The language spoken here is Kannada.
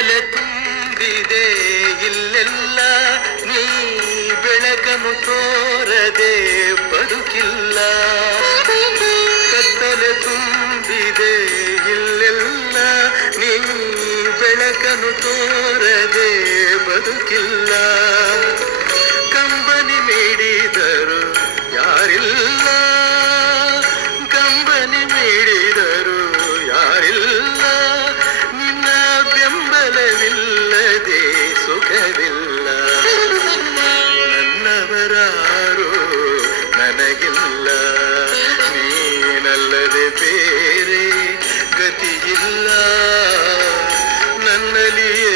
ಕತ್ತಲೆ ತುಂಬಿದೆ ಇಲ್ಲೆಲ್ಲ, ನೀ ಬೆಳಕನ್ನು ತೋರದೆ ಬದುಕಿಲ್ಲ. ಕತ್ತಲೆ ತುಂಬಿದೆ ಇಲ್ಲೆಲ್ಲ, ನೀ ಬೆಳಕನ್ನು ತೋರದೆ ಬದುಕಿಲ್ಲ. ಕಂಬನಿ ನೀಡಿದರು ಯಾರಿಲ್ಲ, ಕಂಬನಿ ನೀಡಿದರು ಯಾರಿಲ್ಲ. ನಿನ್ನ ಬೆಂಬಲವಿಲ್ಲದೆ ಸುಖವಿಲ್ಲ. ನನ್ನವರಾರು ನನಗಿಲ್ಲ, ನೀನಲ್ಲದೆ ಬೇರೆ ಗತಿಯಿಲ್ಲ. ನನ್ನಲ್ಲಿಯೇ